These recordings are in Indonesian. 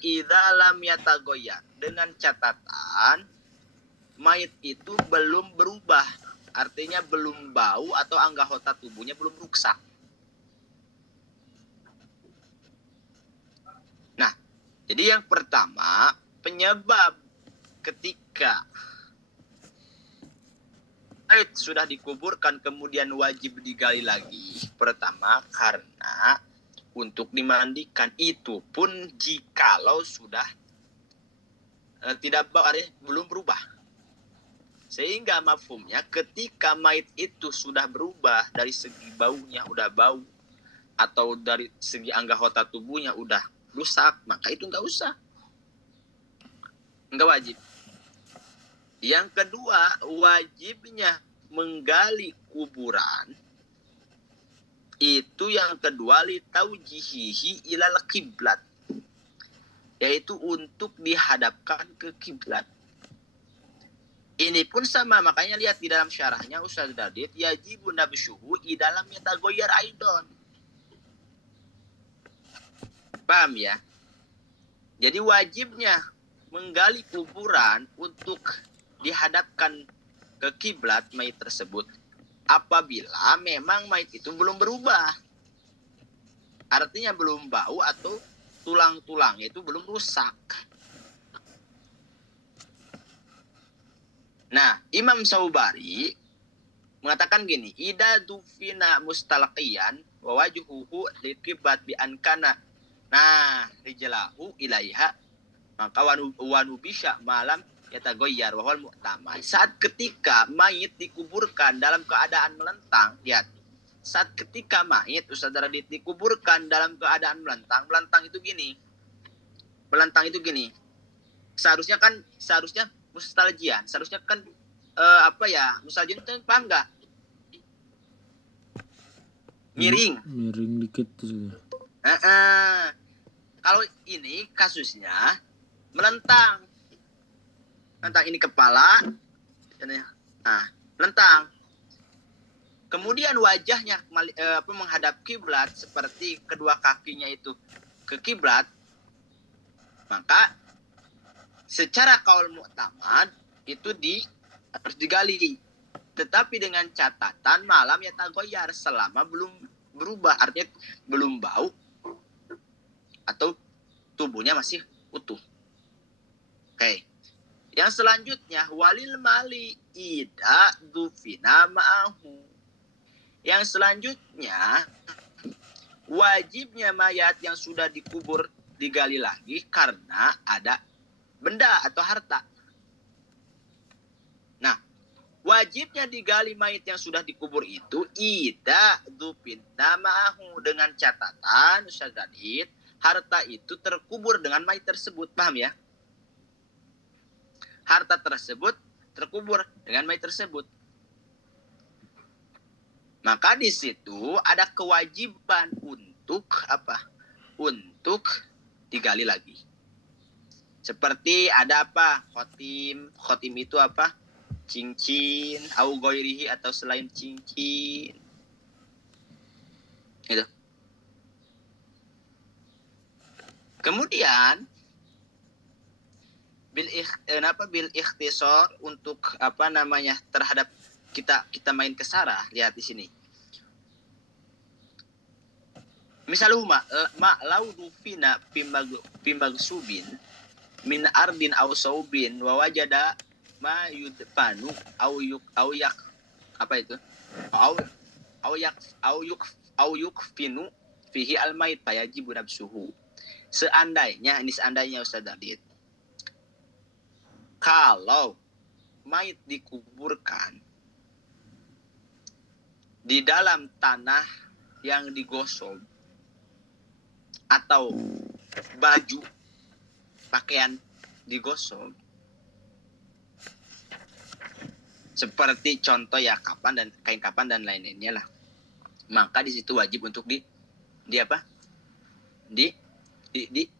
idza lam yatagoyar, dengan catatan mayit itu belum berubah, artinya belum bau atau anggota tubuhnya belum rusak. Nah, jadi yang pertama, penyebab ketika mayit sudah dikuburkan kemudian wajib digali lagi, pertama karena untuk dimandikan, itu pun jikalau sudah tidak bau, artinya belum berubah. Sehingga mafhumnya ketika mayit itu sudah berubah, dari segi baunya udah bau atau dari segi anggota tubuhnya udah rusak, maka itu nggak usah, nggak wajib. Yang kedua, wajibnya menggali kuburan itu yang kedua litaujihihi ilal kiblat, yaitu untuk dihadapkan ke kiblat. Ini pun sama, makanya lihat di dalam syarahnya Ustaz Dadit, yajibu nabsyuhu i dalam yatagoyar aidon. Paham ya? Jadi wajibnya menggali kuburan untuk dihadapkan ke kiblat mayit tersebut apabila memang mayit itu belum berubah. Artinya belum bau atau tulang-tulang itu belum rusak. Nah, Imam Saubari mengatakan gini, ida dufina mustalaqiyan wa wajhuhu liqibat bi ankana. Nah, rijlahu ilaiha maka wanubisha malam yatagoyyar wa wal mu'tamad. Saat ketika mayit dikuburkan dalam keadaan melentang, lihat. Saat ketika mayit Ustaz Radit dikuburkan dalam keadaan melentang itu gini. Melentang itu gini. Seharusnya mustaljian. Seharusnya kan mustaljian itu paham enggak? Miring dikit tuh. Kalau ini kasusnya melentang ini kepala, melentang. Kemudian wajahnya menghadap kiblat seperti kedua kakinya itu ke kiblat, maka secara qaul mu'tamad itu harus digali. Tetapi dengan catatan malam yatagoyyar, selama belum berubah, artinya belum bau atau tubuhnya masih utuh. Oke. Yang selanjutnya walil mali ida dufina ma'ahu. Yang selanjutnya wajibnya mayat yang sudah dikubur digali lagi karena ada benda atau harta. Nah, wajibnya digali mayit yang sudah dikubur itu ida dufina ma'ahu, dengan catatan Ustaz Zadid, harta itu terkubur dengan mayit tersebut. Paham ya? Harta tersebut terkubur dengan mayit tersebut. Maka di situ ada kewajiban untuk apa? Untuk digali lagi. Seperti ada apa? Khotim. Khotim itu apa? Cincin, au goirihi atau selain cincin. Itu. Kemudian bil ikhtisar untuk terhadap kita main kesarah, lihat di sini. Misalnya lau dufina pimagsubin min ardin aw saubin wa wajada ma yudfanu au yak apa itu? Au yukfinu fihi al-mayit fayajibu nabsuhu. Seandainya Ustaz Dadid, kalau mayit dikuburkan di dalam tanah yang digosok atau baju pakaian digosok, seperti contoh ya kain kapan dan lain-lainnya lah, maka di situ wajib untuk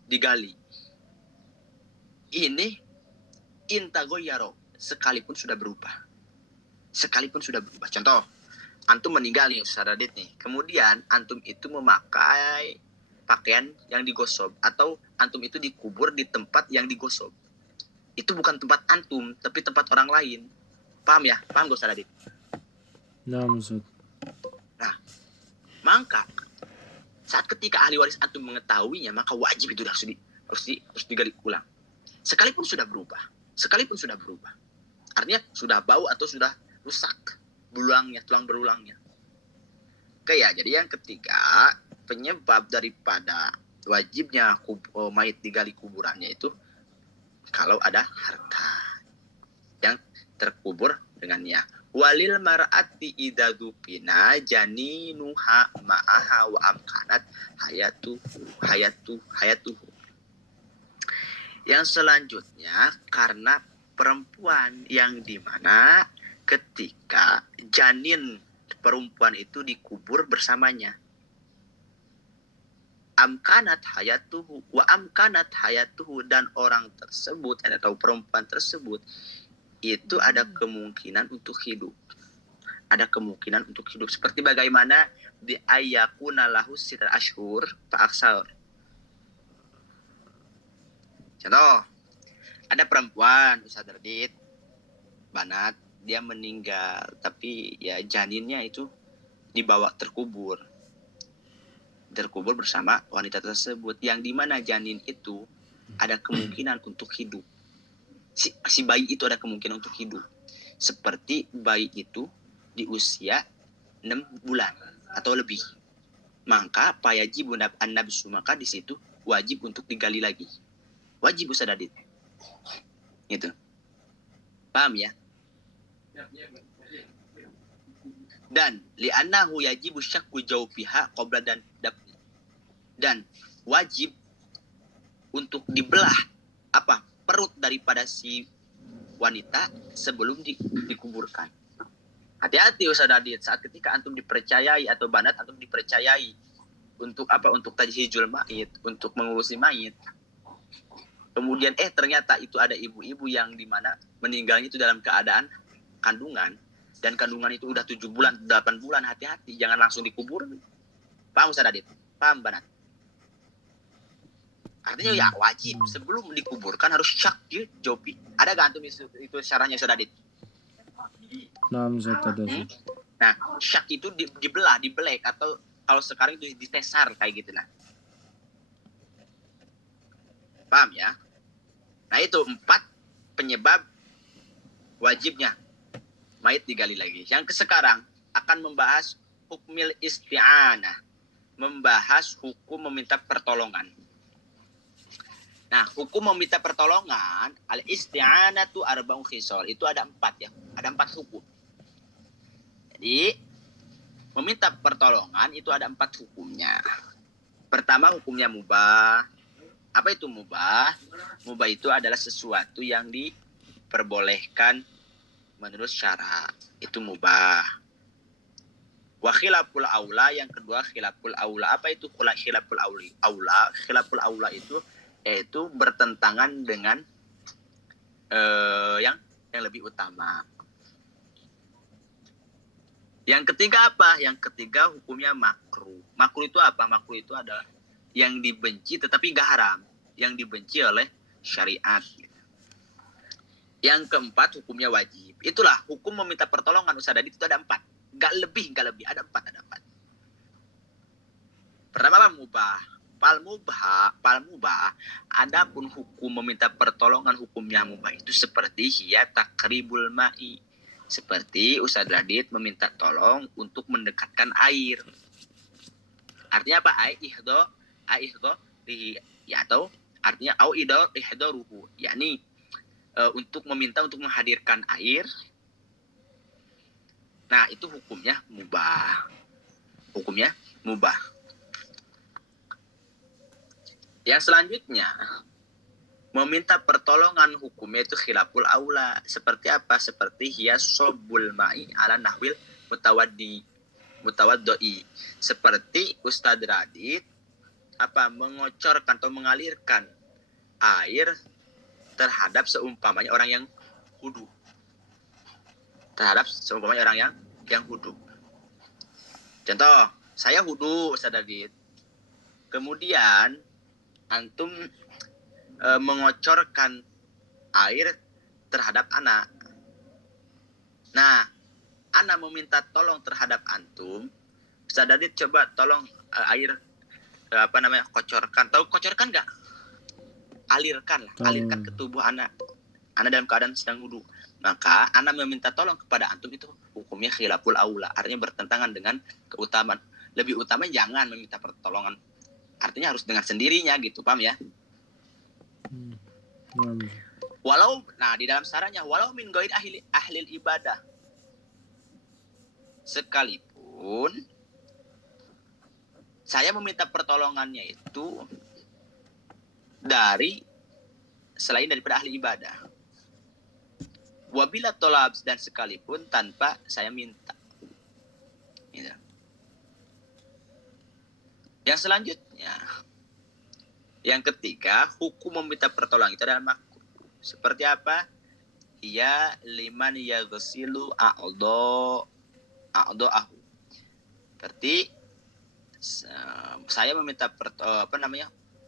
digali. Ini intagoyaro, sekalipun sudah berubah. Contoh, antum meninggal nih Ustaz Radit nih, kemudian antum itu memakai pakaian yang digosok, atau antum itu dikubur di tempat yang digosok. Itu bukan tempat antum, tapi tempat orang lain. Paham ya? Paham gak Ustaz Adit? Nah, Ustaz. Nah, maka saat ketika ahli waris antum mengetahuinya, maka wajib itu harus digali ulang. Sekalipun sudah berubah. Artinya sudah bau atau sudah rusak tulang berulangnya. Oke ya, jadi yang ketiga, penyebab daripada wajibnya mayit digali kuburannya itu kalau ada harta yang terkubur dengannya. Walil mar'ati idza dupina janinuha ma'aha wa amkanat hayatuhu. Yang selanjutnya, karena perempuan yang dimana ketika janin perempuan itu dikubur bersamanya. Amkanat hayatuhu wa amkanat hayatuhu, dan orang tersebut atau perempuan tersebut itu ada kemungkinan untuk hidup. Seperti bagaimana di ayakuna lahu sitar ashur fa'aksar. Contoh, ada perempuan Ustaz Radit, banat, dia meninggal, tapi ya janinnya itu dibawa terkubur bersama wanita tersebut, yang dimana janin itu ada kemungkinan untuk hidup. Si bayi itu ada kemungkinan untuk hidup. Seperti bayi itu di usia 6 bulan atau lebih. Maka payajib an-nabsu, maka di situ wajib untuk digali lagi. Wajib Ustaz Adit. Gitu. Paham ya? Dan li'annahu yajibu syakku jawfiha qabla dan wajib untuk dibelah perut daripada si wanita sebelum dikuburkan. Hati-hati Ustaz Adit, saat ketika antum dipercayai atau banat antum dipercayai untuk tajhizul mayit, untuk mengurusi mayit. Kemudian ternyata itu ada ibu-ibu yang dimana meninggalnya itu dalam keadaan kandungan, dan kandungan itu udah 7 bulan, 8 bulan, hati-hati, jangan langsung dikubur. Paham Ustaz Adit? Paham banat? Artinya ya wajib sebelum dikuburkan harus syak jopi. Ada gak antum itu syaratnya Ustaz Adit? Nah, Ustaz, ada. Nah, syak itu dibelek, atau kalau sekarang itu ditesar kayak gitu nah. Paham ya? Nah, itu 4 penyebab wajibnya mayit digali lagi. Yang sekarang akan membahas hukmil isti'anah, membahas hukum meminta pertolongan. Nah, hukum meminta pertolongan, al-isti'anah tu arba'un khisal, itu ada 4 ya. Ada 4 hukum. Jadi, meminta pertolongan itu ada 4 hukumnya. Pertama, hukumnya mubah. Apa itu mubah? Mubah itu adalah sesuatu yang diperbolehkan menurut syarak. Itu mubah. Wa khilaful aula, yang kedua khilaful aula. Apa itu khilaful aula? Khilaful aula itu yaitu bertentangan dengan yang lebih utama. Yang ketiga apa? Yang ketiga hukumnya makruh. Makruh itu apa? Makruh itu adalah yang dibenci tetapi gak haram, yang dibenci oleh syariat. Yang keempat hukumnya wajib. Itulah hukum meminta pertolongan Ustaz Adit, itu ada 4. Gak lebih, ada 4. Pertama mubah. Pal mubah. Adapun hukum meminta pertolongan, hukumnya mubah itu seperti hiya takribul ma'i. Seperti Ustaz Radit meminta tolong untuk mendekatkan air. Artinya apa? Ihdo ya, atau artinya au ihdaruhu, yakni untuk meminta untuk menghadirkan air. Nah, itu hukumnya mubah. Yang selanjutnya, meminta pertolongan hukumnya itu khilaful aula. Seperti apa? Seperti hiya sobul ma'i ala nahwil mutawaddoi. Seperti Ustaz Radit mengocorkan atau mengalirkan air terhadap seumpamanya orang yang wudu. Contoh, saya wudu Ustaz Radit. Kemudian antum mengocorkan air terhadap anak. Nah, anak meminta tolong terhadap antum. Ustaz Adit coba tolong air kocorkan. Tahu kocorkan nggak? Alirkan lah, alirkan ke tubuh anak. Anak dalam keadaan sedang wudu. Maka anak meminta tolong kepada antum itu hukumnya khilaful aula. Artinya bertentangan dengan keutamaan. Lebih utama jangan meminta pertolongan. Artinya harus dengan sendirinya gitu, paham ya? Di dalam sarannya walau min ghairi ahli ibadah. Sekalipun saya meminta pertolongannya itu selain daripada ahli ibadah. Wabila tolab, dan sekalipun tanpa saya minta. Gitu. Yang selanjutnya, yang ketiga, hukum meminta pertolongan itu adalah makruh. Seperti apa? Ya liman yaghsilu a'dha'ahu. Berarti saya meminta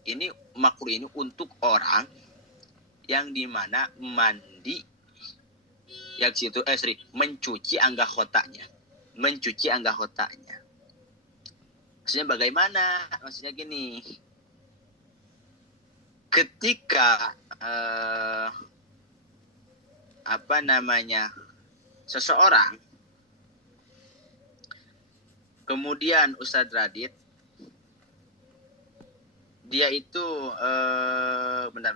ini makruh ini untuk orang yang dimana mencuci anggotanya. Maksudnya bagaimana? Maksudnya gini. Ketika seseorang kemudian Ustadz Radit dia itu bentar.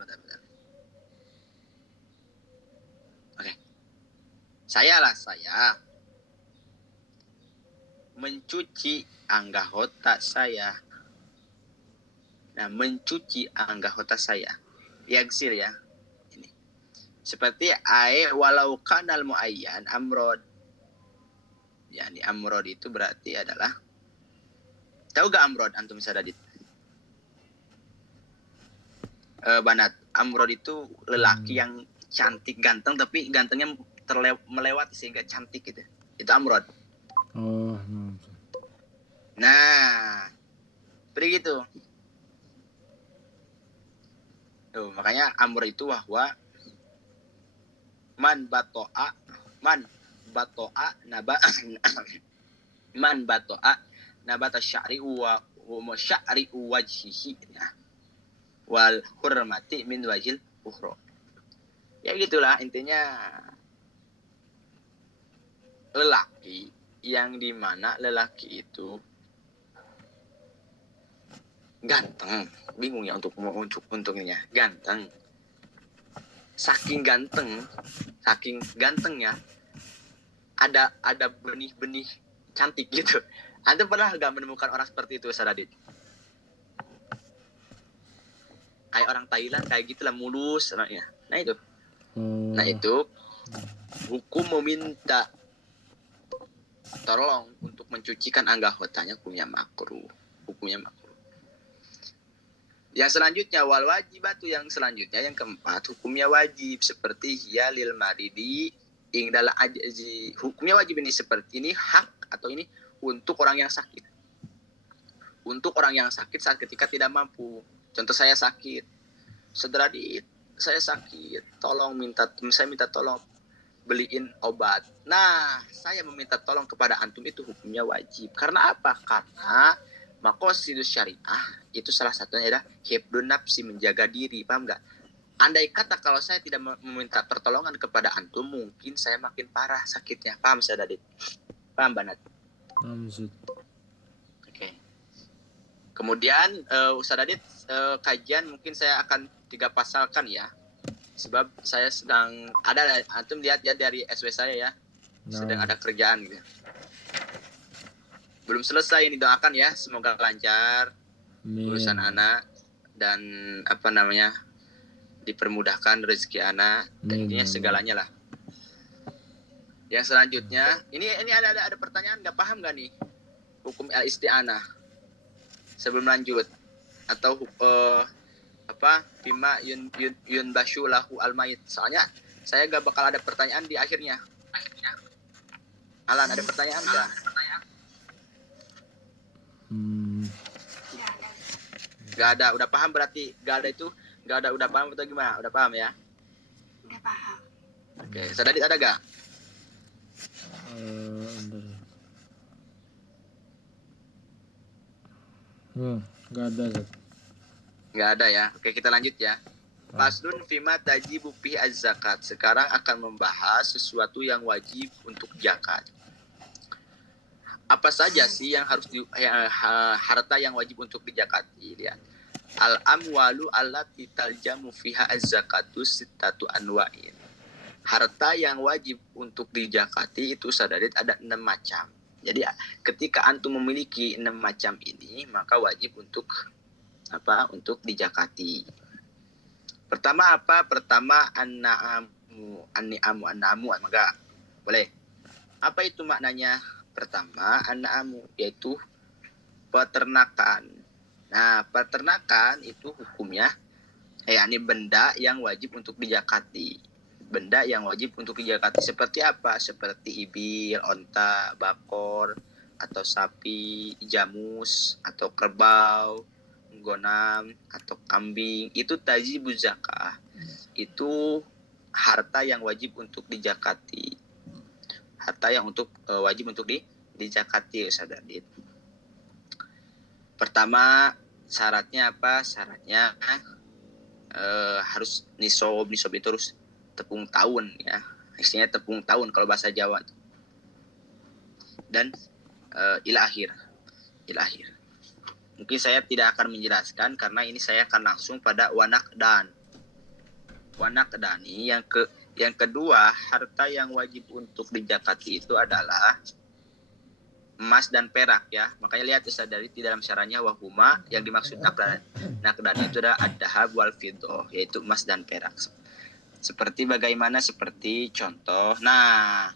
Oke. Saya mencuci anggota saya. Nah, mencuci anggota saya. Yagsil ya. Ini. Seperti walau kanal muayyan amrod. Ya, ini amrod itu berarti adalah, tahu gak amrod antum Sadadit? Banat, amrod itu lelaki yang cantik, ganteng, tapi gantengnya melewati sehingga cantik gitu. Itu amrod. Oh, nah, begitu. Makanya amr itu wahwa man batoa nabata sya'ri wa sya'ri wajhihi wal hurmati min wajil ukhra. Ya gitulah intinya, lelaki yang dimana lelaki itu ganteng, bingung ya untuknya ganteng, saking gantengnya ada benih-benih cantik gitu. Anda pernah gak menemukan orang seperti itu, Sadadit? Kayak orang Thailand kayak gitulah, mulus anaknya. Nah itu hukum meminta tolong untuk mencucikan anggotanya hukumnya makruh. Yang selanjutnya wal wajibatu, yang selanjutnya yang keempat hukumnya wajib seperti lil maridi ingdal ajzi. Hukumnya wajib ini seperti ini, hak atau ini untuk orang yang sakit. Untuk orang yang sakit saat ketika tidak mampu. Contoh saya sakit. Sadradit, saya sakit, saya minta tolong beliin obat. Nah, saya meminta tolong kepada antum itu hukumnya wajib. Karena apa? Karena maqasidus syariah itu salah satunya adalah hifdun nafsi, menjaga diri, paham nggak? Andai kata kalau saya tidak meminta pertolongan kepada antum, mungkin saya makin parah sakitnya. Paham saya Dadit? Paham Banat? Paham Ustaz. Oke. Kemudian Ustaz Dadit kajian mungkin saya akan 3 pasalkan ya. Sebab saya sedang ada, antum lihat ya dari SW saya ya. Sedang ada kerjaan gitu. Belum selesai ini, doakan ya semoga lancar urusan anak dan dipermudahkan rezeki anak dan intinya segalanya lah. Yang selanjutnya ini ada pertanyaan, nggak paham nggak nih hukum al-isti'anah sebelum lanjut, atau bima yun basyu lahu al-mayit. Soalnya saya nggak bakal ada pertanyaan di akhirnya. Alan, ada pertanyaan nggak? Nggak ada, udah paham berarti nggak ada itu, nggak ada udah paham atau gimana? Udah paham ya? Udah paham. Oke, Sadadit ada gak? Bentar. Nggak ada, Zat. Nggak ada ya. Oke, kita lanjut ya. Faslun fima tajibu fi az-zakat. Sekarang akan membahas sesuatu yang wajib untuk zakat. Apa saja sih yang harus harta yang wajib untuk dizakati? Lihat. Al-amwalu allati taljamu fiha az-zakatu sittatu anwa'in. Harta yang wajib untuk dizakati itu Sadadit ada 6 macam. Jadi ketika antum memiliki 6 macam ini, maka wajib untuk apa? Untuk dizakati. Pertama apa? Pertama an-ni'amu, maka boleh. Apa itu maknanya? Pertama an-na'amu, yaitu peternakan. Nah, peternakan itu hukumnya ini benda yang wajib untuk dizakati. Benda yang wajib untuk dizakati seperti apa? Seperti ibil, onta, bakor, atau sapi, jamus, atau kerbau, gonam, atau kambing. Itu tajibuz zakah. Itu harta yang wajib untuk dizakati. Harta yang wajib untuk dizakati, Sadadit. Pertama, syaratnya apa? Syaratnya harus nisob. Nisob itu harus tepung tahun ya. Istilahnya tepung tahun kalau bahasa Jawa. Dan ila akhir. Mungkin saya tidak akan menjelaskan karena ini saya akan langsung pada wanakdan. Wanakdani yang kedua, harta yang wajib untuk dizakati itu adalah emas dan perak ya. Makanya lihat Sadadit di dalam syarahnya wahuma, yang dimaksud nakdani itu adalah ad-dahab wal fiddah, yaitu emas dan perak. Seperti bagaimana? Seperti contoh. Nah,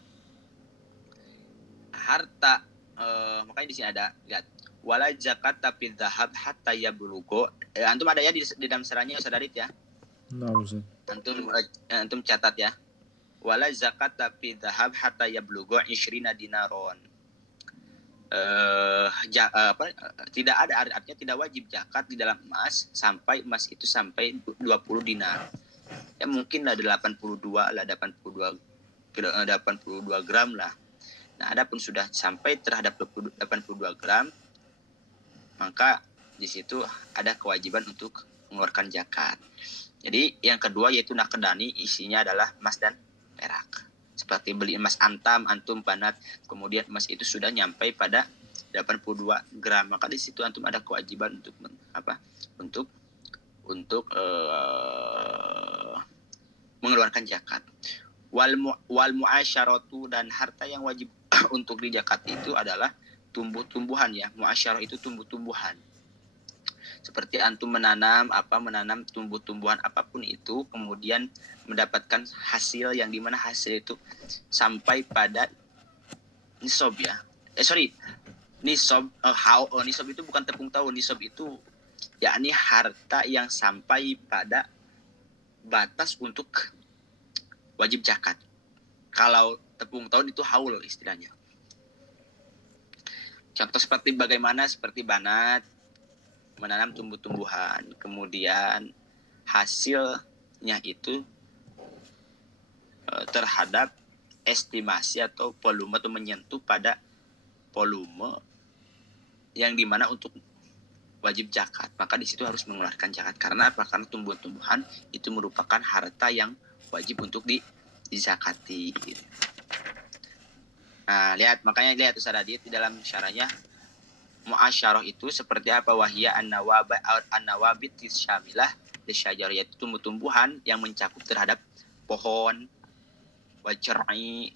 harta makanya di sini ada, lihat. Wala zakat tapi zahab hatta yablugo. Antum ada ya di dalam syarahnya Sadadit ya? Nah, Ustaz. Antum catat ya. Wala zakat tapi zahab hatta yablugo 20 dinaron. Tidak ada, artinya tidak wajib zakat di dalam emas sampai emas itu sampai 20 dinar. Ya mungkin lah 82 gram lah. Nah, adapun sudah sampai terhadap 82 gram, maka di situ ada kewajiban untuk mengeluarkan zakat. Jadi yang kedua yaitu nakdani, isinya adalah emas dan perak. Seperti beli emas antum banat, kemudian emas itu sudah nyampe pada 82 gram, maka di situ antum ada kewajiban untuk mengeluarkan zakat. Wal muasyaratu, dan harta yang wajib untuk dizakati itu adalah tumbuh-tumbuhan ya. Muasyarah itu tumbuh-tumbuhan. Seperti antum menanam tumbuh-tumbuhan apapun itu, kemudian mendapatkan hasil yang dimana hasil itu sampai pada nisob ya. Nisob nisob itu bukan tepung tahun. Nisob itu yakni harta yang sampai pada batas untuk wajib zakat. Kalau tepung tahun itu haul istilahnya. Contoh seperti bagaimana? Seperti banat menanam tumbuh-tumbuhan, kemudian hasilnya itu terhadap estimasi atau volume, atau menyentuh pada volume yang dimana untuk wajib zakat, maka di situ harus mengeluarkan zakat. Karena apa? Karena tumbuh-tumbuhan itu merupakan harta yang wajib untuk dizakati. Nah, makanya lihat Sadadit di dalam syarahnya, muasyarah itu seperti apa? Wahia an-nawabit syamilah lisyajar, yaitu tumbuh-tumbuhan yang mencakup terhadap pohon, wajrai,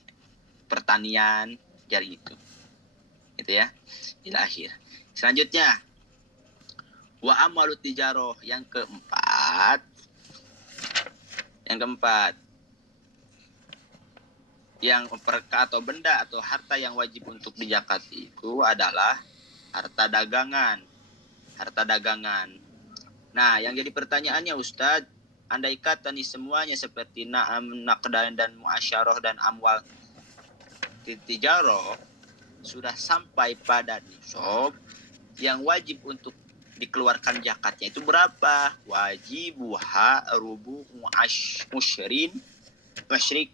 pertanian, jari itu. Itu ya. Ila akhir. Selanjutnya, wa amalut tijaroh, yang keempat. Yang atau benda atau harta yang wajib untuk dizakati itu adalah harta dagangan. Nah, yang jadi pertanyaannya Ustadz, andai kata nih semuanya seperti nakdan dan muasyarah dan amwal tijaroh sudah sampai pada nisab, yang wajib untuk dikeluarkan zakatnya itu berapa? Wajibuha rubu musyrin musyrik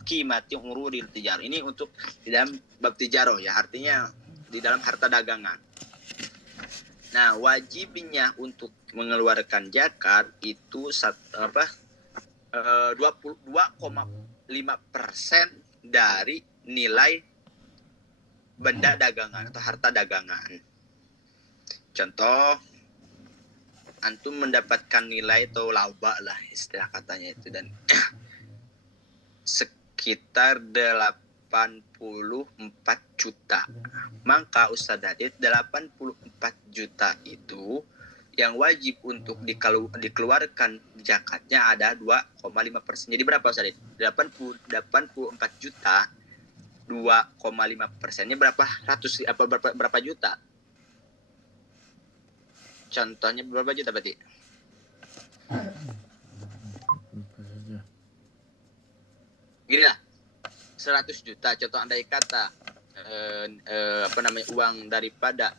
kimati urudil tijar. Ini untuk di dalam bab tijaroh ya, artinya di dalam harta dagangan. Nah, wajibnya untuk mengeluarkan zakat itu 22,5% dari nilai benda dagangan atau harta dagangan. Contoh, antum mendapatkan nilai atau laba lah istilah katanya itu, dan sekitar 84 juta. Maka Ustaz Adit, 84 juta itu yang wajib untuk dikeluarkan zakatnya ada 2,5%. Jadi berapa Ustaz Adit? 84 juta, 2,5%-nya berapa berapa juta? Contohnya berapa juta berarti? Gini lah, 100 juta contoh, andai kata uang daripada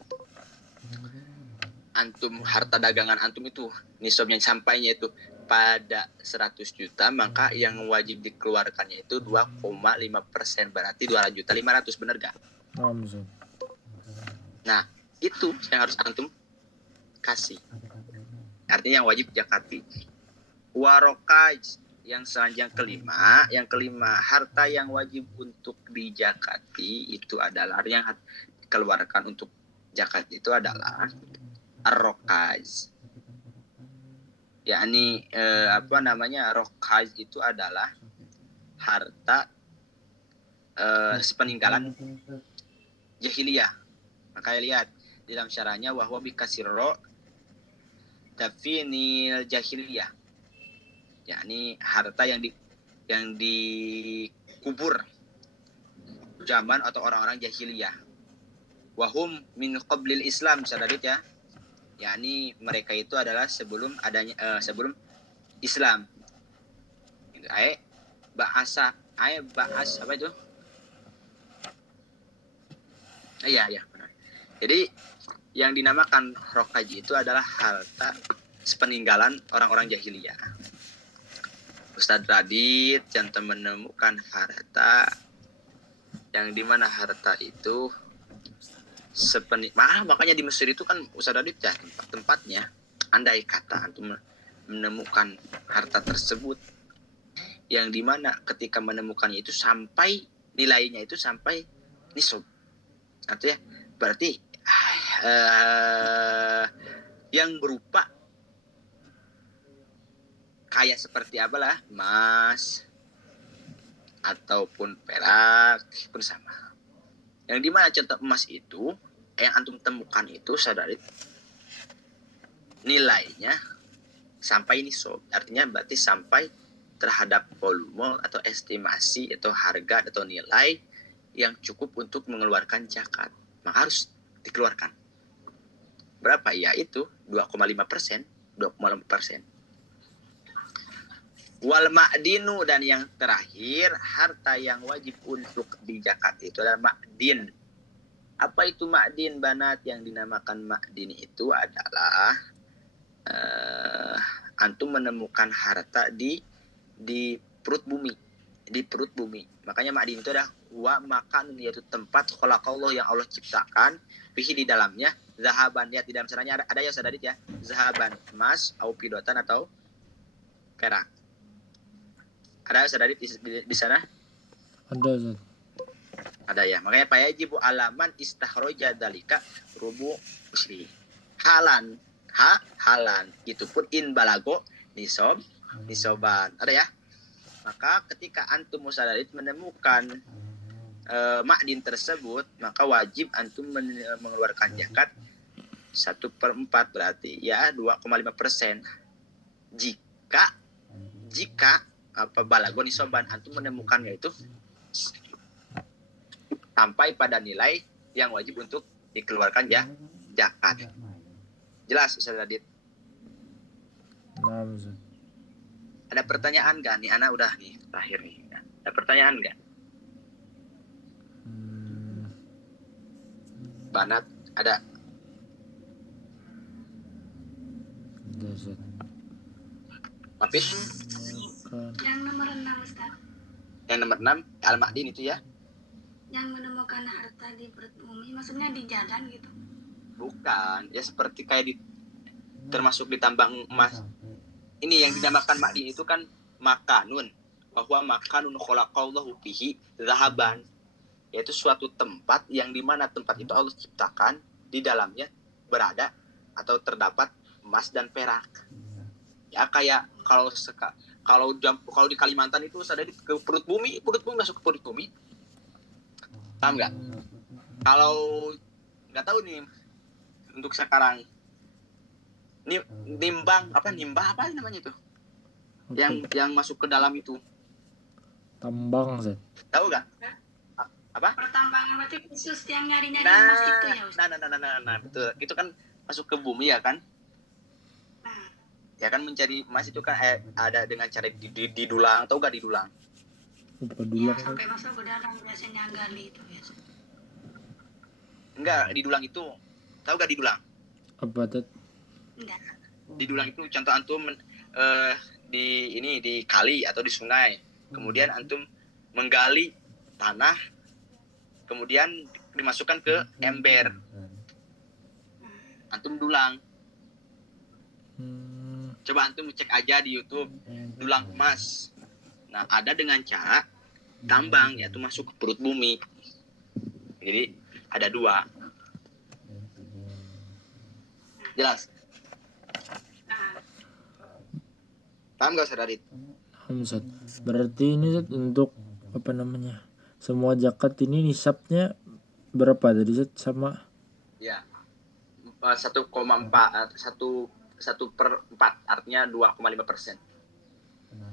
antum, harta dagangan antum itu nisabnya sampainya itu pada 100 juta, maka yang wajib dikeluarkannya itu 2,5%, berarti 2.500.000, benar gak? Nah, itu yang harus antum kasih, artinya yang wajib zakati. Warokaj yang selanjutnya yang kelima, harta yang wajib untuk dijakati itu adalah, yang dikeluarkan untuk zakat itu adalah ar-rokaj. Yakni rokaj itu adalah harta sepeninggalan jahiliyah. Makanya lihat di dalam syarahnya, wahwa bikasirro dafinil jahiliyah, yakni harta yang dikubur zaman atau orang-orang jahiliyah. Wahum min qablil Islam, sadadit ya, yakni mereka itu adalah sebelum sebelum Islam. Bahas apa itu? Iya benar. Jadi yang dinamakan rokaji itu adalah harta sepeninggalan orang-orang jahiliyah. Ustadz Radit yang menemukan harta yang dimana harta itu makanya di Mesir itu kan Ustadz Radit ya tempatnya. Andai kata antum menemukan harta tersebut yang dimana ketika menemukannya itu sampai nilainya itu sampai nisab, artinya berarti yang berupa kayak seperti apalah, emas ataupun perak pun sama. Yang dimana contoh emas itu yang antum temukan itu sadarit nilainya sampai nisab, artinya berarti sampai terhadap volume atau estimasi atau harga atau nilai yang cukup untuk mengeluarkan zakat, maka harus dikeluarkan. Berapa? Ya itu 2,5%. Wal ma'dinu, dan yang terakhir harta yang wajib untuk dizakat itu adalah ma'din. Apa itu ma'din banat? Yang dinamakan ma'din itu adalah antum menemukan harta di perut bumi, makanya ma'din itu adalah makan, yaitu tempat khalaqallah yang Allah ciptakan, fihi di dalamnya, zahaban, lihat di dalam sananya ada ya sadadit ya, zahaban emas, au pidotan atau perak. Ada sadadit di sana? Ada Zat. Ada ya. Makanya fayajibu alaman istakhroja dalika rubu usri. Halan itu pun in balago nisoban. Ada ya? Maka ketika antum musaddarit menemukan ma'din tersebut, maka wajib antum mengeluarkan zakat 1/4, berarti ya 2,5%. Jika balago nisoban, antum menemukannya itu sampai pada nilai yang wajib untuk dikeluarkan zakat. Jelas Ustaz Radit? Nah, Zat. Ada pertanyaan nggak nih? Ana udah nih terakhir nih. Ada pertanyaan nggak? Banat ada? Hafiz, Makan. Yang nomor 6 Ustaz. yang nomor 6 Al-Ma'din itu ya. Yang menemukan harta di perut bumi, maksudnya di jalan gitu. Bukan, ya seperti kayak termasuk di tambang emas. Ini yang dinamakan ma'din itu kan makanun, bahwa makanun khalaqallahu fihi zahaban, yaitu suatu tempat yang dimana tempat itu Allah ciptakan, di dalamnya berada atau terdapat emas dan perak. Ya kayak kalau di Kalimantan itu ada di ke perut bumi masuk ke perut bumi. Paham nggak? Kalau nggak tahu nih untuk sekarang nimbah apa namanya itu? Yang masuk ke dalam itu. Tambang, Zat. Tahu nggak? Apa? Pertambangan berarti khusus yang nyari-nyari emas itu ya Ustaz. Nah, betul. Itu kan masuk ke bumi ya kan? Nah, Ya kan mencari emas itu kan ada dengan cara didulang, tahu nggak didulang? Apa ya dulu? sampai masuk ke dalam biasanya gali itu biasa. Enggak, didulang itu. Tahu nggak didulang? Apa, Zat? Enggak. Didulang itu contoh antum di kali atau di sungai. Kemudian antum menggali tanah, kemudian dimasukkan ke ember. Antum dulang. Coba antum cek aja di YouTube dulang emas. Nah, ada dengan cara tambang, yaitu masuk ke perut bumi. Jadi ada dua. Jelas? Nah, Paham nggak, Ustaz Radit? Zat. Berarti ini, Zat, untuk apa namanya? Semua zakat ini nisabnya berapa tadi, Zat? Sama Ya. 1,4 artinya 2,5%.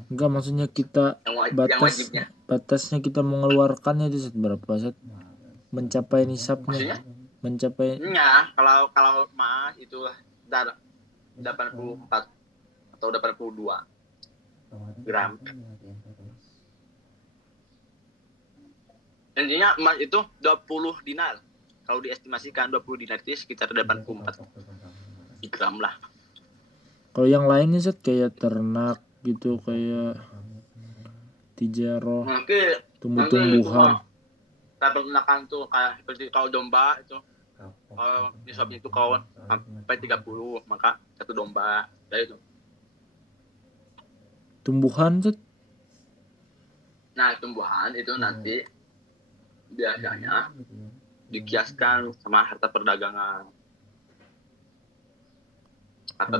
enggak, maksudnya kita Yang wajibnya. batasnya kita mengeluarkannya itu, Zat, berapa, Zat? Mencapai nisabnya. Maksudnya? Mencapai Ya, kalau emas itu 84 atau 82 gram. Intinya emas itu 20 dinar. Kalau diestimasikan 20 dinar itu sekitar 84 gram lah. kalau yang lainnya, Zat, kayak ternak gitu, kayak tijaroh, Nanti tumbuh-tumbuhan. peternakan tuh kayak seperti kalau domba itu, kalau nisabnya itu kalau sampai 30, maka satu domba dari itu. Tumbuhan, Zat? Nah, tumbuhan itu nanti biasanya dikiaskan sama harta perdagangan. Harta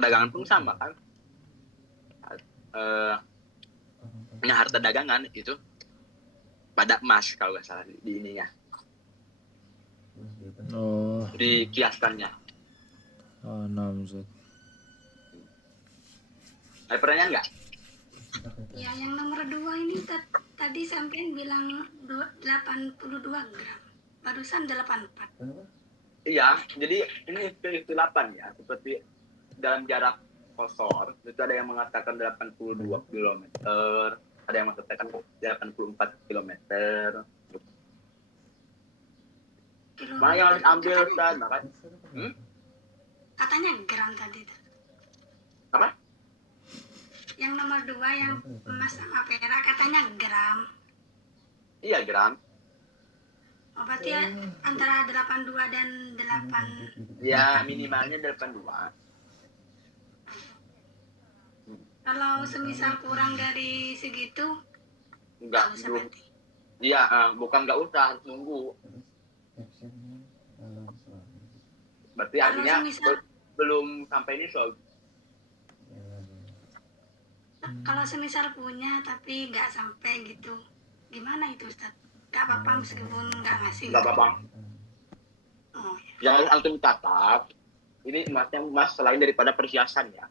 dagangan pun sama kan? Nah, harta dagangan itu pada emas kalau nggak salah di ininya, Oh, dikiaskannya. nah, Zat. Ada pertanyaan nggak? ya yang nomor 2 ini tadi sampean bilang 82 gram. Barusan 84. Iya, jadi ini keistilapan ya, seperti dalam jarak kosor itu ada yang mengatakan 82 km, ada yang mengatakan 84 km. Mana yang harus ambil, Ustaz? Makanya Katanya gram tadi. apa? Yang nomor 2 yang emas sama perak katanya gram. Iya, gram. Oh, berarti antara 82 dan 8. Ya, minimalnya 82. Kalau semisal kurang dari segitu, Enggak, usah belum. berarti. Iya, bukan nggak usah, harus nunggu. Berarti Kalau artinya semisal- belum sampai ini soal. Kalau semisal punya tapi nggak sampai gitu, gimana itu Ustaz? Nggak apa-apa meskipun nggak ngasih. Nggak apa-apa. Oh, Yang antum catat, ini emasnya emas selain daripada perhiasan ya.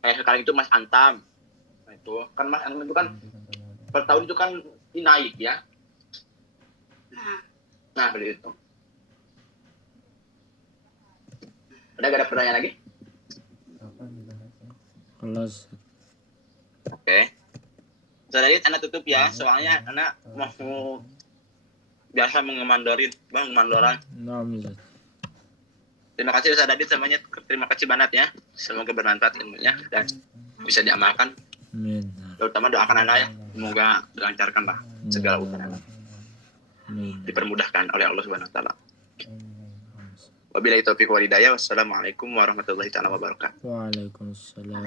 Kayak sekarang itu emas antam. Nah itu kan emas antam itu kan per tahun itu kan naik ya. Nah seperti itu. Ada pertanyaan lagi? Kelas. Oke. Jadi anak tutup ya, soalnya anak mau biasa mengemandoran. Nah, Zat. Terima kasih Ustaz Adit semuanya. Terima kasih banget ya. Semoga bermanfaat ilmunya dan bisa diamalkan. Amin. Terutama doakan anak ya, semoga dilancarkan lah segala urusan anak, Amin. dipermudahkan oleh Allah Subhanahu Wa Taala. Wabillahi taufiq wal hidayah. Wassalamualaikum warahmatullahi taala wabarakatuh. Waalaikumsalam.